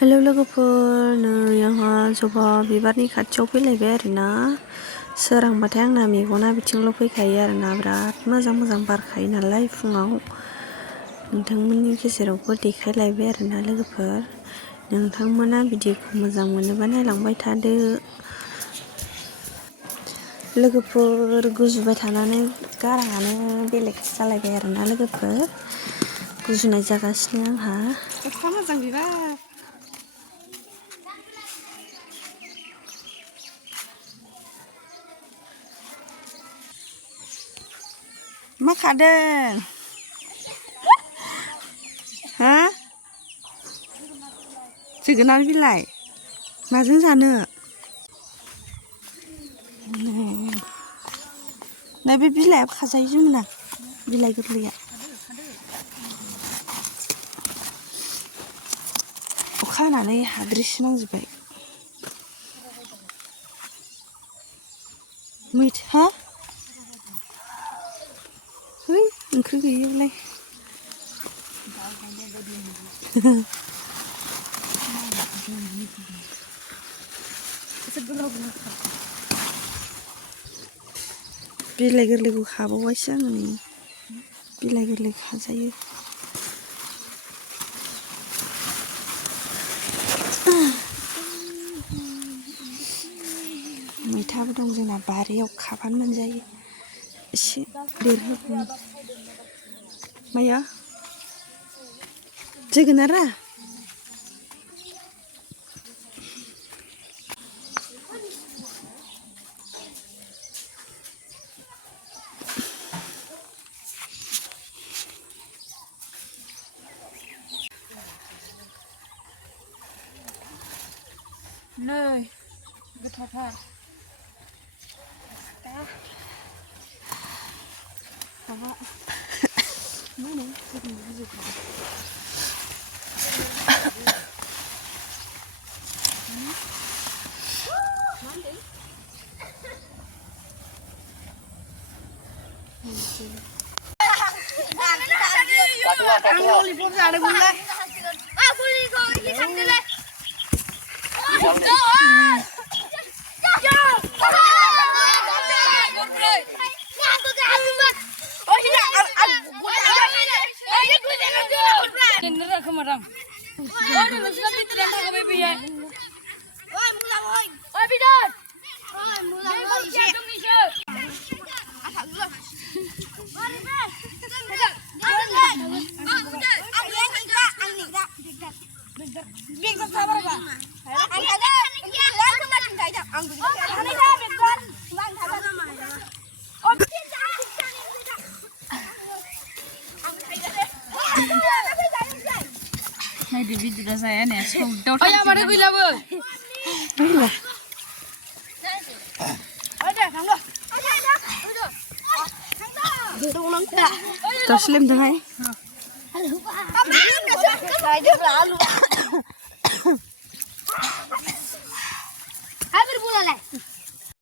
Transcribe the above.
hello लोगोफोर नै आंहा जबा बिबारनि खाथियाव फैलायबाय आरोना सोरांबाथाय आंना मेगना बिथिंल' फैखायो आरोना बिराद मोजां मोजां बारखायो नालाय फुङाव नोंथांमोननि गेजेरावबो देखायलायबाय आरोना लोगोफोर नोंथांमोना भिडिअखौ मोजां मोनोबा नायलांबाय थादो लोगोफोर गुजुबाय थानानै गाराङानो बेलेग जालायबाय आरोना लोगोफोर गुजुनाय जागासिनो आंहा एफा मोजां बिबार मा खादों हा जोगोनार बिलाइ माजों जानो नै बे बिलाइआ खाजायो जोंना बिलाइ गोरलैया अखा हानानै हाद्रिसो नांजोब्बाय मैथा है ओंख्रि गैयियावलाय बिलाइ गोरलैखौ खाबावबायसो आङो नै बिलाइ गोरलै खाजायो मैथाबो दं जोंना बारियाव खाबानो मोनजायो एसे देरहोगौमोन माया जोगोनारा नै गोथावथार माबा मा होनो जोगोनार बिजौखौ आं ललिपप जादोंमोनलै नायदो भिडिअ जाया ने सौदाव थांसै आया माथो गैलाबो गैला दासो लेमदोंहाय